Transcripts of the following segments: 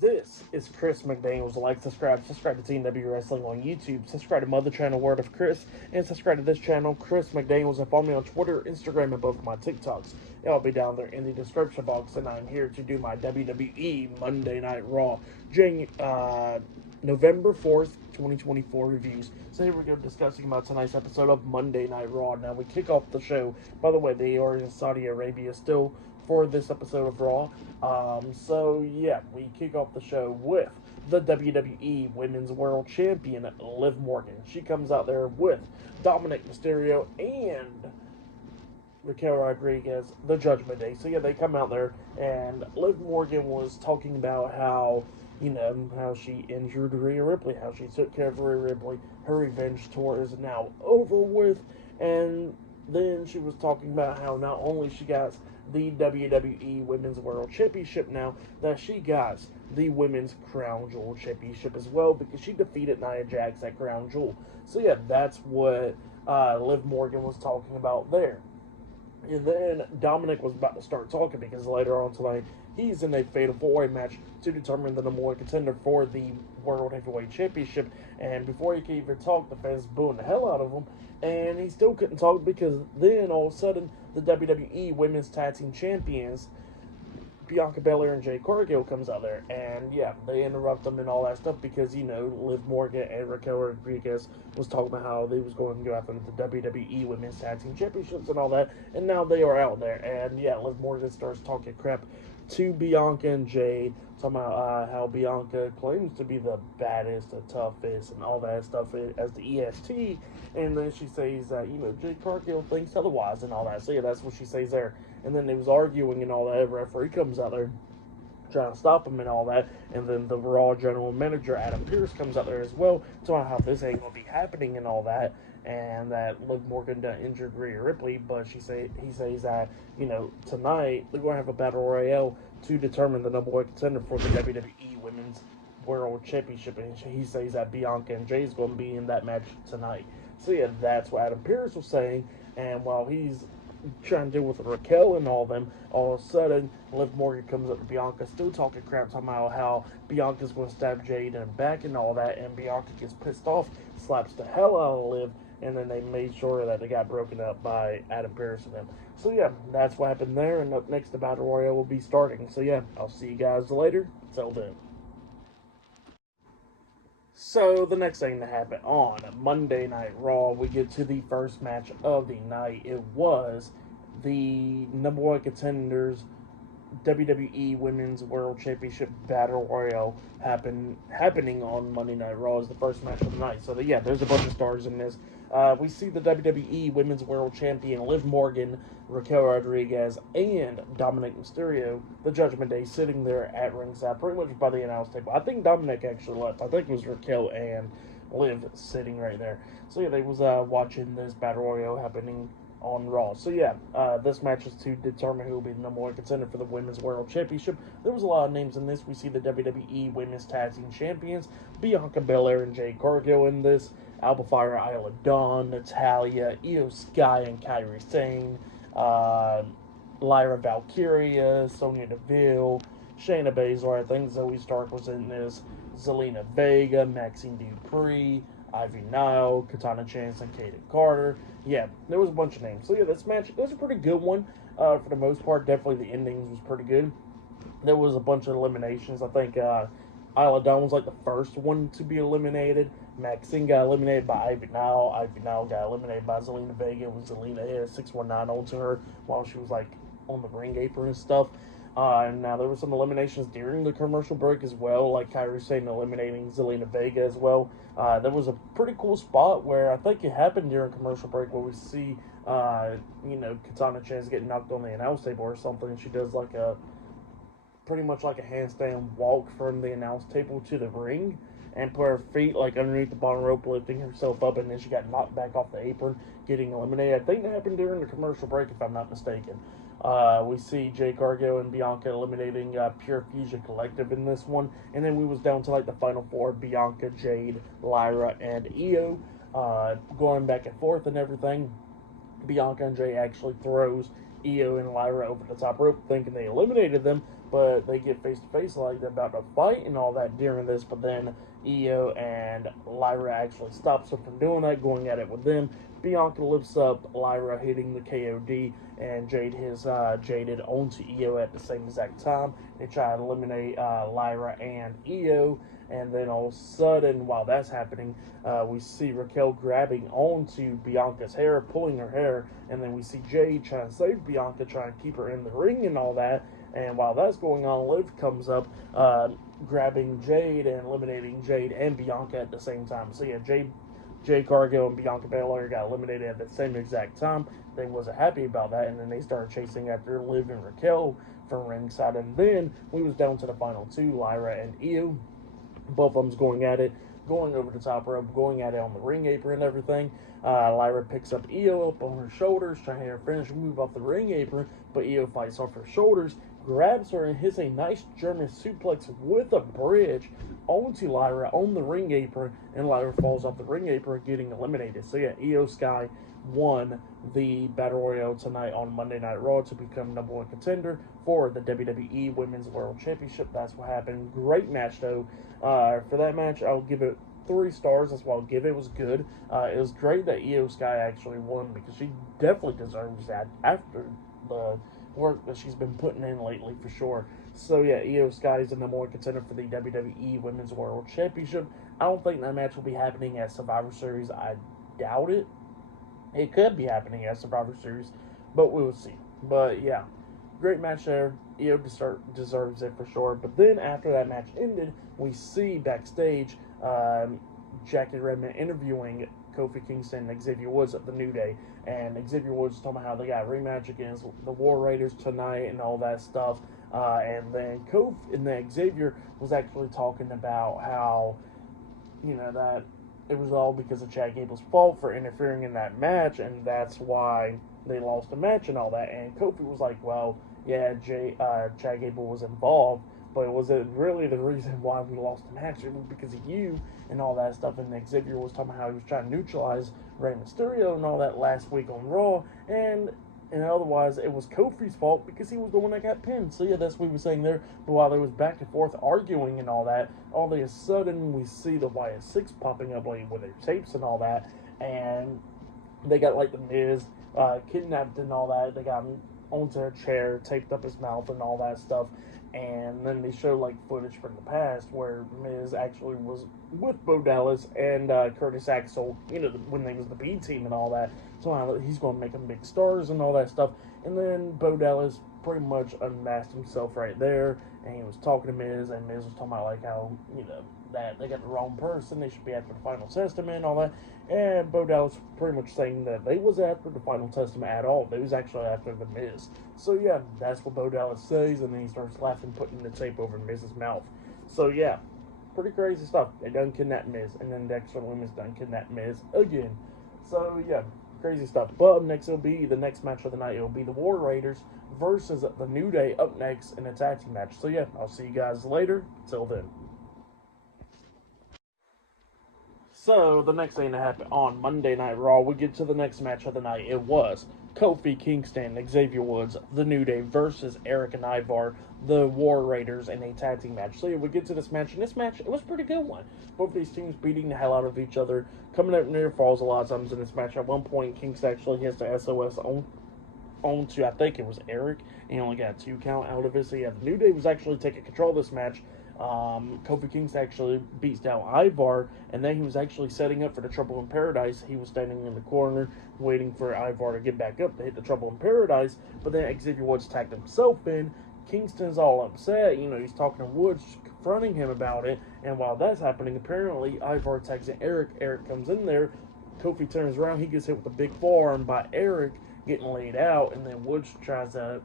This is Chris McDaniels. Like, subscribe to Team W Wrestling on YouTube, subscribe to my other channel, Word of Chris, and subscribe to this channel, Chris McDaniels, and follow me on Twitter, Instagram, and both of my TikToks. It'll be down there in the description box, and I'm here to do my WWE Monday Night Raw, November 4th, 2024 reviews. So here we go discussing about tonight's episode of Monday Night Raw. Now we kick off the show. By the way, they are in Saudi Arabia still for this episode of Raw. So yeah, we kick off the show with the WWE Women's World Champion, Liv Morgan. She comes out there with Dominic Mysterio and Raquel Rodriguez, the Judgment Day. So yeah, they come out there, and Liv Morgan was talking about how, how she injured Rhea Ripley, how she took care of Rhea Ripley. Her revenge tour is now over with, and then she was talking about how not only she got the WWE Women's World Championship now, that she got the Women's Crown Jewel Championship as well, because she defeated Nia Jax at Crown Jewel. So yeah, that's what Liv Morgan was talking about there. And then Dominic was about to start talking, because later on tonight, he's in a fatal four-way match to determine the number one contender for the World Heavyweight Championship. And before he could even talk, the fans booing the hell out of him. And he still couldn't talk, because then all of a sudden, the WWE Women's Tag Team Champions, Bianca Belair and Jade Cargill, comes out there, and yeah, they interrupt them and all that stuff, because Liv Morgan and Raquel Rodriguez was talking about how they was going to go after the WWE Women's Tag Team Championships and all that, and now they are out there, and yeah, Liv Morgan starts talking crap to Bianca and Jade, talking about how Bianca claims to be the baddest, the toughest, and all that stuff as the EST, and then she says that, Jade Cargill thinks otherwise and all that, so yeah, that's what she says there. And then they was arguing and all that. Referee comes out there trying to stop him and all that. And then the Raw general manager, Adam Pearce, comes out there as well, talking about how this ain't going to be happening and all that. And that Liv Morgan done injured Rhea Ripley. But he says that, tonight they're going to have a battle royale to determine the number one contender for the WWE Women's World Championship. And he says that Bianca and Jay is going to be in that match tonight. So yeah, that's what Adam Pearce was saying. And while he's trying to deal with Raquel and all them, all of a sudden Liv Morgan comes up to Bianca, still talking crap, talking about how Bianca's going to stab Jade in the back and all that, and Bianca gets pissed off, slaps the hell out of Liv, and then they made sure that they got broken up by Adam Pearce and them. So yeah, that's what happened there, and up next the Battle Royale will be starting. So yeah, I'll see you guys later. Till then. So, the next thing that happened on Monday Night Raw, we get to the first match of the night. It was the number one contenders WWE Women's World Championship Battle Royale happening on Monday Night Raw as the first match of the night. So, yeah, there's a bunch of stars in this. We see the WWE Women's World Champion Liv Morgan, Raquel Rodriguez, and Dominic Mysterio, the Judgment Day, sitting there at ringside, pretty much by the announce table. I think Dominic actually left. I think it was Raquel and Liv sitting right there. So yeah, they was watching this Battle Royale happening on Raw. So yeah, this match is to determine who will be the number one contender for the Women's World Championship. There was a lot of names in this. We see the WWE Women's Tag Team Champions, Bianca Belair and Jade Cargill in this, Alba Fire, Isla Dawn, Natalia, Io Sky and Kairi Sane, Lyra Valkyria, Sonya Deville, Shayna Baszler, I think Zoe Stark was in this, Zelina Vega, Maxine Dupree, Ivy Nile, Katana Chance, and Kaden Carter. Yeah, there was a bunch of names. So yeah, this match, it was a pretty good one for the most part. Definitely the endings was pretty good. There was a bunch of eliminations. I think Isla Dawn was like the first one to be eliminated. Maxine got eliminated by Ivy Nile. Ivy Nile got eliminated by Zelina Vega. It was Zelina hit 619 onto her while she was like on the ring apron and stuff. And now there were some eliminations during the commercial break as well, like Kairi Sane eliminating Zelina Vega as well. There was a pretty cool spot where I think it happened during commercial break where we see, Katana Chance getting knocked on the announce table or something, and she does like a pretty much like a handstand walk from the announce table to the ring and put her feet like underneath the bottom rope, lifting herself up, and then she got knocked back off the apron, getting eliminated. I think that happened during the commercial break, if I'm not mistaken. We see Jade Cargill and Bianca eliminating Pure Fusion Collective in this one, and then we was down to like the final four: Bianca, Jade, Lyra, and Io, going back and forth and everything. Bianca and Jay actually throws Io and Lyra over the top rope, thinking they eliminated them, but they get face to face like they're about to fight and all that during this, but then Io and Lyra actually stops them from doing that, going at it with them. Bianca lifts up Lyra, hitting the KOD, and Jade his Jaded onto Io at the same exact time. They try to eliminate Lyra and Io, and then all of a sudden, while that's happening, we see Raquel grabbing onto Bianca's hair, pulling her hair, and then we see Jade trying to save Bianca, trying to keep her in the ring and all that. And while that's going on, Liv comes up, grabbing Jade and eliminating Jade and Bianca at the same time. So yeah, Jade Cargill and Bianca Belair got eliminated at the same exact time. They wasn't happy about that, and then they started chasing after Liv and Raquel from ringside. And then we was down to the final two, Lyra and Io. Both of them's going at it, going over the top rope, going at it on the ring apron and everything. Lyra picks up Io up on her shoulders, trying to hit her finish move off the ring apron, but Io fights off her shoulders, grabs her, and hits a nice German suplex with a bridge onto Lyra on the ring apron, and Lyra falls off the ring apron, getting eliminated. So yeah, Io Sky won the Battle Royale tonight on Monday Night Raw to become #1 contender for the WWE Women's World Championship. That's what happened. Great match, though. For that match, I'll give it 3 stars. That's what I'll give it. It was good. It was great that Io Sky actually won, because she definitely deserves that after the work that she's been putting in lately, for sure. So yeah, Io Sky is the #1 contender for the WWE Women's World Championship. I don't think that match will be happening at Survivor Series. I doubt it. It could be happening at Survivor Series, but we will see. But yeah, great match there. Io deserves it for sure. But then after that match ended, we see backstage Jackie Redmond interviewing Kofi Kingston and Xavier Woods of the New Day, and Xavier Woods talking about how they got a rematch against the War Raiders tonight and all that stuff. And then Xavier was actually talking about how, that it was all because of Chad Gable's fault for interfering in that match, and that's why they lost the match and all that. And Kofi was like, well, yeah, Chad Gable was involved, but was it really the reason why we lost the match? It was because of you and all that stuff. And Xavier was talking about how he was trying to neutralize Rey Mysterio and all that last week on Raw, and otherwise it was Kofi's fault because he was the one that got pinned. So yeah, that's what we were saying there. But while there was back and forth arguing and all that, all of a sudden we see the YS6 popping up like with their tapes and all that, and they got like the Miz kidnapped and all that. They got him onto a chair, taped up his mouth and all that stuff. And then they show like footage from the past where Miz actually was with Bo Dallas and Curtis Axel, when they was the B team and all that. So he's going to make them big stars and all that stuff. And then Bo Dallas pretty much unmasked himself right there, and he was talking to Miz, and Miz was talking about like how, that they got the wrong person, they should be after the Final Testament and all that. And Bo Dallas pretty much saying that they was after the Final Testament at all. They was actually after the Miz. So yeah, that's what Bo Dallas says, and then he starts laughing, putting the tape over Miz's mouth. So yeah, pretty crazy stuff. They done kidnap Miz, and then Dexter Lumis done kidnap Miz again. So yeah, crazy stuff. But up next, it'll be the next match of the night. It'll be the War Raiders versus the New Day up next in a tag team match. So yeah, I'll see you guys later. Till then. So, the next thing that happened on Monday Night Raw, we get to the next match of the night. It was Kofi Kingston, Xavier Woods, The New Day versus Eric and Ivar, the War Raiders, in a tag team match. So, yeah, we get to this match, and this match, it was a pretty good one. Both these teams beating the hell out of each other, coming up near falls a lot of times in this match. At one point, Kingston actually hits the SOS onto, I think it was Eric, and he only got a 2 count out of it. So, yeah, The New Day was actually taking control of this match. Kofi Kingston actually beats down Ivar, and then he was actually setting up for the Trouble in Paradise. He was standing in the corner waiting for Ivar to get back up to hit the Trouble in Paradise, but then Xavier Woods tagged himself in. Kingston's all upset, he's talking to Woods, confronting him about it, and while that's happening, apparently Ivar tags in Eric. Eric comes in there, Kofi turns around, he gets hit with a big forearm by Eric, getting laid out, and then Woods tries to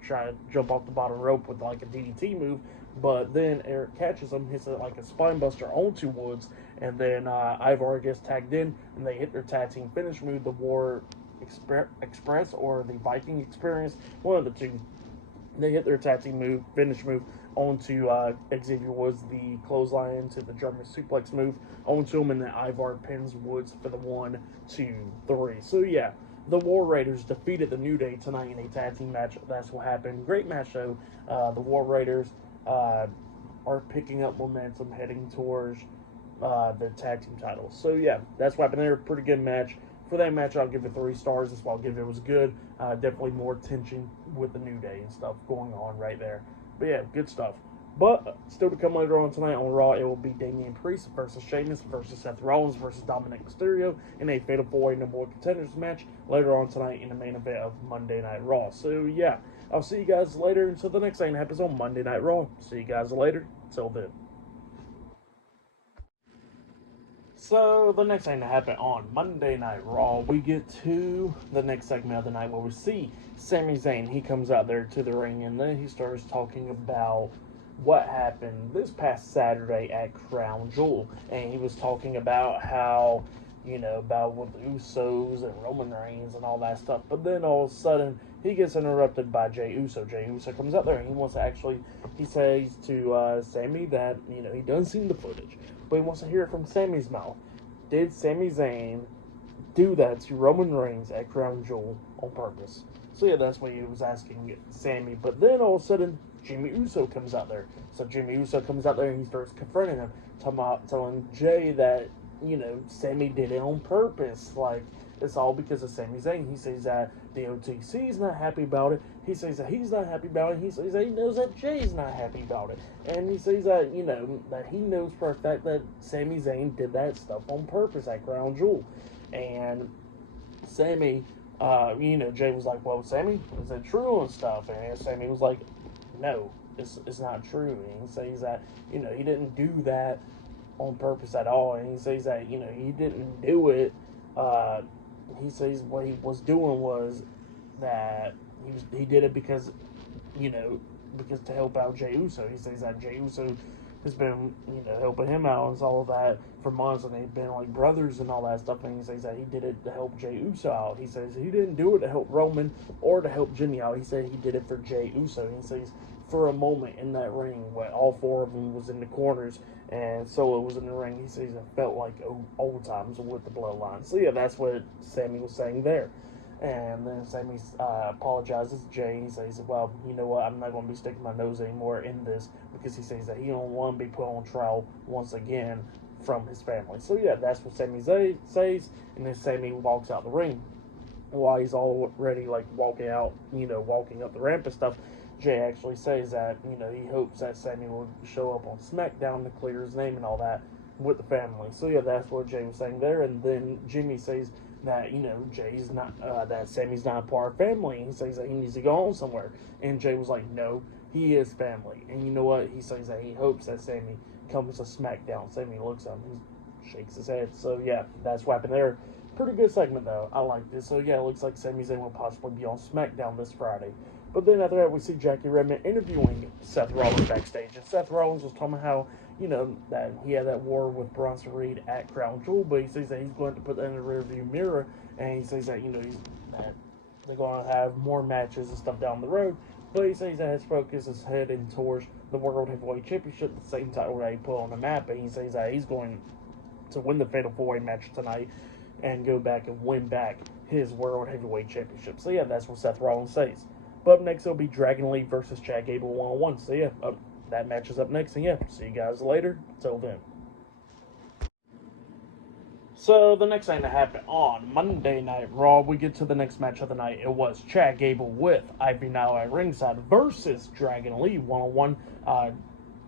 try to jump off the bottom rope with like a DDT move, but then Eric catches him, hits it like a spine buster onto Woods, and then Ivar gets tagged in, and they hit their tag team finish move, the War Express or the Viking Experience, one of the two. They hit their tag team finish move onto Xavier Woods, the clothesline to the German suplex move onto him, and then Ivar pins Woods for the 1, 2, 3. So yeah, the War Raiders defeated the New Day tonight in a tag team match. That's what happened. Great match, though. The War Raiders are picking up momentum heading towards the tag team titles. So, yeah, that's what happened there. Pretty good match. For that match, I'll give it 3 stars. That's why I'll give it. It was good. Definitely more tension with the New Day and stuff going on right there. But, yeah, good stuff. But still to come later on tonight on Raw, it will be Damian Priest versus Sheamus versus Seth Rollins versus Dominic Mysterio in a Fatal 4-Way No More Contenders match later on tonight in the main event of Monday Night Raw. So, yeah, I'll see you guys later until the next thing happens on Monday Night Raw. See you guys later. Till then. So, the next thing to happen on Monday Night Raw, we get to the next segment of the night where we see Sami Zayn. He comes out there to the ring and then he starts talking about what happened this past Saturday at Crown Jewel. And he was talking about how, about with the Usos and Roman Reigns and all that stuff. But then all of a sudden, he gets interrupted by Jey Uso. Jey Uso comes out there and he wants to he says to Sami that, he doesn't see the footage, but he wants to hear it from Sami's mouth. Did Sami Zayn do that to Roman Reigns at Crown Jewel on purpose? So yeah, that's what he was asking Sami. But then all of a sudden, Jimmy Uso comes out there. So Jimmy Uso comes out there and he starts confronting him, telling Jey that, Sami did it on purpose. Like, it's all because of Sami Zayn. He says that the OTC is not happy about it. He says that he's not happy about it. He says that he knows that Jay's not happy about it. And he says that, that he knows for a fact that Sami Zayn did that stuff on purpose at Crown Jewel. And Sami, Jay was like, well, Sami, is it true and stuff? And Sami was like, no, it's not true. And he says that, he didn't do that on purpose at all. And he says that, he didn't do it. He says what he was doing was that he did it because, because to help out Jey Uso. He says that Jey Uso has been, helping him out and all of that for months, and they've been like brothers and all that stuff. And he says that he did it to help Jey Uso out. He says he didn't do it to help Roman or to help Jimmy out. He said he did it for Jey Uso. And he says for a moment in that ring where all 4 of them was in the corners and Solo was in the ring, he says it felt like old times with the bloodline. So yeah, that's what Sami was saying there. And then Sami apologizes to Jey. He says, well, you know what, I'm not going to be sticking my nose anymore in this, because he says that he don't want to be put on trial once again from his family. So yeah, that's what Sami says. And then Sami walks out the ring. While he's already like walking out, walking up the ramp and stuff, Jey actually says that, he hopes that Sami will show up on SmackDown to clear his name and all that with the family. So yeah, that's what Jey was saying there. And then Jimmy says that, Jay's not, that Sami's not a part of family. And he says that he needs to go home somewhere. And Jey was like, no, he is family. And you know what? He says that he hopes that Sami comes to SmackDown. Sami looks at him, he shakes his head. So yeah, that's what happened there. Pretty good segment though. I like this. So yeah, it looks like Sami Zayn will possibly be on SmackDown this Friday. But then after that, we see Jackie Redmond interviewing Seth Rollins backstage. And Seth Rollins was talking about how, that he had that war with Bronson Reed at Crown Jewel. But he says that he's going to put that in the rearview mirror. And he says that, that they're going to have more matches and stuff down the road. But he says that his focus is heading towards the World Heavyweight Championship, the same title that he put on the map. And he says that he's going to win the Fatal 4-Way match tonight and go back and win back his World Heavyweight Championship. So yeah, that's what Seth Rollins says. But up next, it'll be Dragon Lee versus Chad Gable 1-on-1. So yeah, that match is up next. And yeah, see you guys later. Till then. So the next thing to happen on Monday Night Raw, we get to the next match of the night. It was Chad Gable with Ivy Nile at ringside versus Dragon Lee 1-on-1.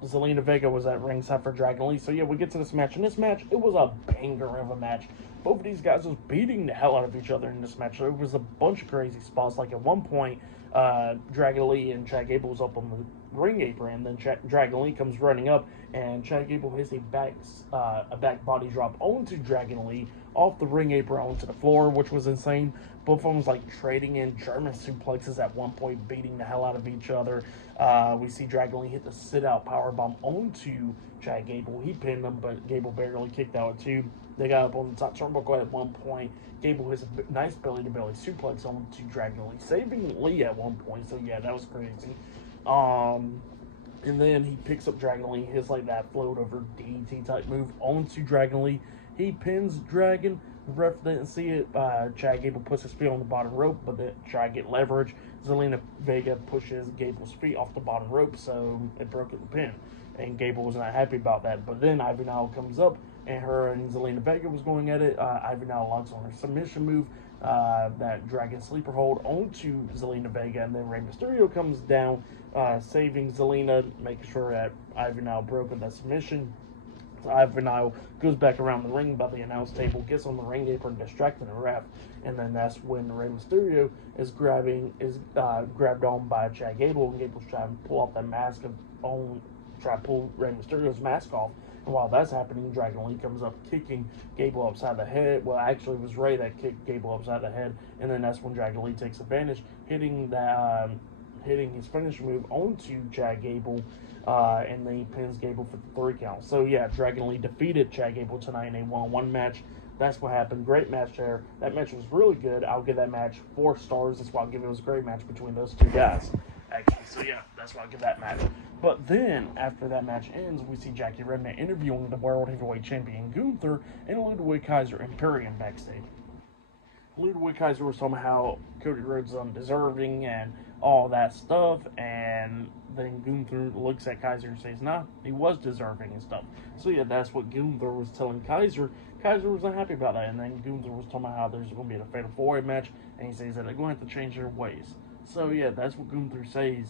Zelina Vega was at ringside for Dragon Lee. So yeah, we get to this match. In this match, it was a banger of a match. Both of these guys was beating the hell out of each other in this match. There was a bunch of crazy spots. Like at one point, Dragon Lee and Chad Gable was up on the ring apron, and then Dragon Lee comes running up, and Chad Gable hits a back body drop onto Dragon Lee off the ring apron onto the floor, which was insane. Both of them was like trading in German suplexes at one point, beating the hell out of each other. We see Dragon Lee hit the sit-out powerbomb onto Chad Gable. He pinned him, but Gable barely kicked out at 2. They got up on the top turnbuckle at one point. Gable hits a nice belly-to-belly suplex onto Dragon Lee, saving Lee at one point. So yeah, that was crazy. And then he picks up Dragon Lee, hits like that float over DDT type move onto Dragon Lee. He pins Dragon Ref didn't see it. Chad Gable puts his feet on the bottom rope, but then try to get leverage. Zelina Vega pushes Gable's feet off the bottom rope, so it broke the pin. And Gable was not happy about that. But then Ivy Nile comes up, and her and Zelina Vega was going at it. Ivy Nile locks on her submission move, that Dragon Sleeper hold onto Zelina Vega, and then Rey Mysterio comes down, saving Zelina, making sure that Ivy Nile broke that submission. Ivy Nile goes back around the ring by the announce table, gets on the ring apron, distracting the ref, and then that's when Rey Mysterio is grabbed on by Chad Gable, and Gable's trying to pull off that mask try to pull Rey Mysterio's mask off. And while that's happening, Dragon Lee comes up kicking Gable upside the head. Well, actually, it was Rey that kicked Gable upside the head, and then that's when Dragon Lee takes advantage, hitting his finish move onto Chad Gable, and then he pins Gable for the 3 count. So yeah, Dragon Lee defeated Chad Gable tonight in a 1-on-1 match. That's what happened. Great match there. That match was really good. I'll give that match 4 stars. That's why I'll give it. It was a great match between those 2 guys, actually. So yeah, that's why I'll give that match. But then, after that match ends, we see Jackie Redneck interviewing the World Heavyweight Champion Gunther and Ludwig Kaiser Imperium backstage. Ludwig Kaiser was somehow Cody Rhodes undeserving and all that stuff, and then Gunther looks at Kaiser and says, nah, he was deserving and stuff. So yeah, that's what Gunther was telling Kaiser. Kaiser was unhappy about that, and then Gunther was talking about how there's going to be a Fatal 4-Way match, and he says that they're going to have to change their ways. So yeah, that's what Gunther says.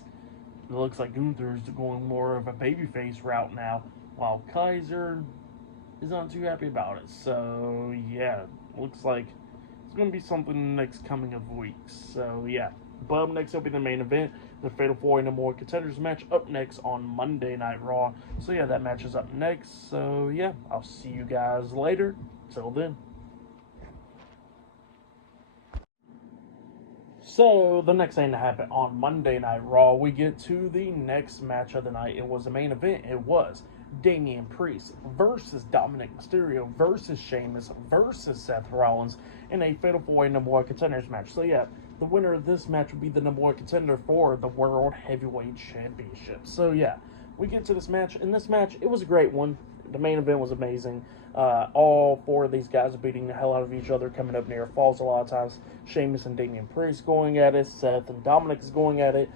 It looks like Gunther is going more of a babyface route now, while Kaiser is not too happy about it. So yeah, looks like it's going to be something next coming of weeks. So yeah, but up next will be the main event, the Fatal 4-Way No More Contenders match, up next on Monday Night Raw. So yeah, that match is up next. So yeah, I'll see you guys later. Till then. So, the next thing to happen on Monday Night Raw, we get to the next match of the night. It was a main event. It was Damian Priest versus Dominic Mysterio versus Sheamus versus Seth Rollins in a Fatal 4-Way No More Contenders match. So, yeah, the winner of this match would be the number 1 contender for the World Heavyweight Championship. So, yeah, we get to this match. In this match, it was a great one. The main event was amazing. All 4 of these guys are beating the hell out of each other, coming up near falls a lot of times. Sheamus and Damian Priest going at it. Seth and Dominic is going at it.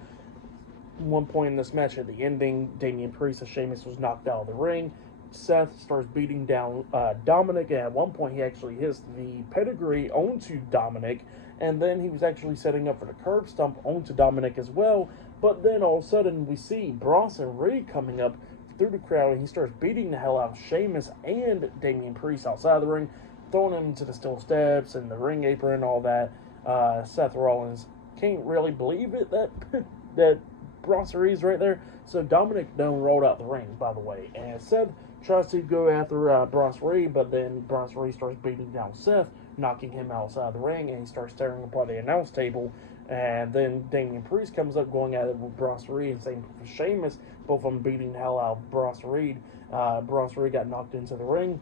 One point in this match, at the ending, Damian Priest and Sheamus was knocked out of the ring. Seth starts beating down Dominic, and at one point he actually hits the pedigree onto Dominic, and then he was actually setting up for the curb stomp onto Dominic as well. But then all of a sudden we see Bronson Reed coming up through the crowd, and he starts beating the hell out of Sheamus and Damian Priest outside the ring, throwing him to the steel steps and the ring apron and all that. Seth Rollins can't really believe it that Bronson Reed's right there. So Dominic done rolled out the ring, by the way, and Seth tries to go after Bronson Reed, but then Bronson Reed starts beating down Seth, knocking him outside the ring, and he starts tearing apart the announce table. And then Damian Priest comes up going at it with Bronson Reed, and same for Sheamus, both of them beating the hell out of Bronson Reed. Bronson Reed got knocked into the ring.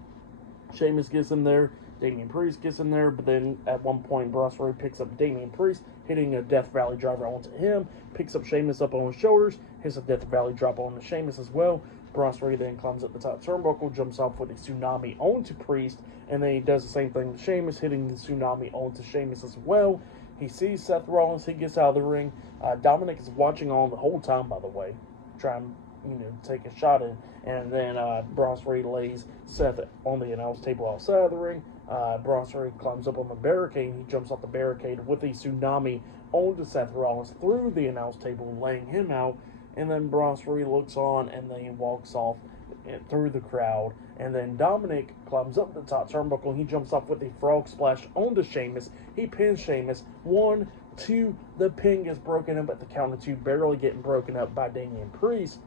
Sheamus gets in there. Damian Priest gets in there, but then at one point Bronson Reed picks up Damian Priest, hitting a Death Valley driver onto him, picks up Sheamus up on his shoulders, hits a Death Valley drop onto Sheamus as well. Bronson Reed then climbs up the top turnbuckle, jumps off with a tsunami onto Priest, and then he does the same thing to Sheamus, hitting the tsunami onto Sheamus as well. He sees Seth Rollins, he gets out of the ring. Dominic is watching on the whole time, by the way, trying take a shot in. And then Bronson Reed lays Seth on the announce table outside of the ring. Bronson Reed climbs up on the barricade. He jumps off the barricade with a tsunami onto Seth Rollins through the announce table, laying him out. And then Bronson Reed looks on, and then he walks off through the crowd. And then Dominic climbs up the top turnbuckle. He jumps off with a frog splash onto Sheamus. He pins Sheamus. 1, 2, the pin gets broken up at the count of 2, barely getting broken up by Damian Priest.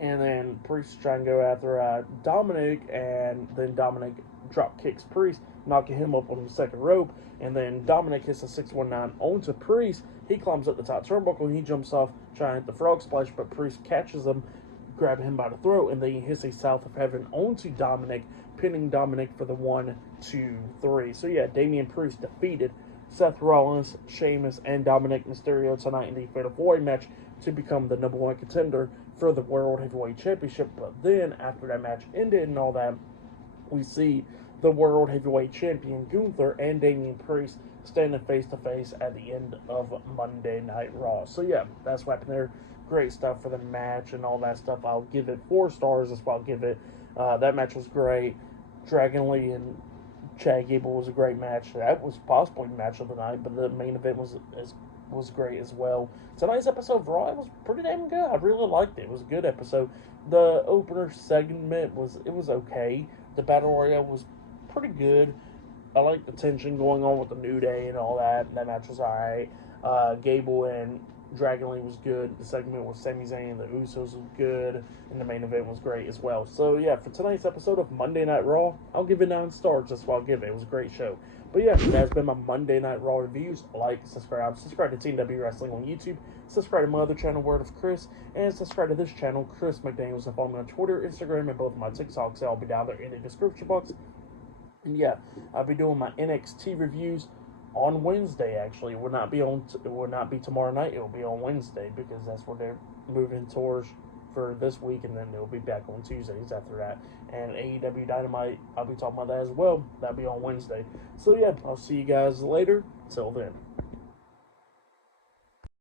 And then Priest trying to go after Dominic, and then Dominic drop kicks Priest, knocking him up on the second rope. And then Dominic hits a 619 onto Priest. He climbs up the top turnbuckle, and he jumps off trying to hit the frog splash, but Priest catches him, grabbing him by the throat, and then he hits a South of Heaven onto Dominic, pinning Dominic for the 1, 2, 3. So yeah, Damian Priest defeated Seth Rollins, Sheamus, and Dominic Mysterio tonight in the Fatal 4-Way match to become the number 1 contender for the World Heavyweight Championship. But then, after that match ended and all that, we see the World Heavyweight Champion Gunther and Damian Priest standing face to face at the end of Monday Night Raw. So yeah, that's what happened there. Great stuff for the match and all that stuff. I'll give it 4 stars. That's what I'll give it. That match was great. Dragon Lee and Chad Gable was a great match. That was possibly the match of the night, but the main event was great as well. Tonight's episode of Raw was pretty damn good. I really liked it. It was a good episode. The opener segment was okay. The Battle Royale was pretty good. I like the tension going on with the New Day and all that. That match was alright. Gable and Dragon Lee was good. The segment with Sami Zayn and the Usos was good. And the main event was great as well. So yeah, for tonight's episode of Monday Night Raw, I'll give it 9 stars. That's what I'll give it. It was a great show. But yeah, that's been my Monday Night Raw reviews. Like, subscribe to Team W Wrestling on YouTube. Subscribe to my other channel, Word of Chris. And subscribe to this channel, Chris McDaniels. And follow me on Twitter, Instagram, and both of my TikToks. I'll be down there in the description box. And yeah, I'll be doing my NXT reviews on Wednesday. Actually, it will not be tomorrow night. It will be on Wednesday because that's what they're moving towards for this week, and then they'll be back on Tuesdays after that. And AEW Dynamite, I'll be talking about that as well. That'll be on Wednesday. So yeah, I'll see you guys later. Till then.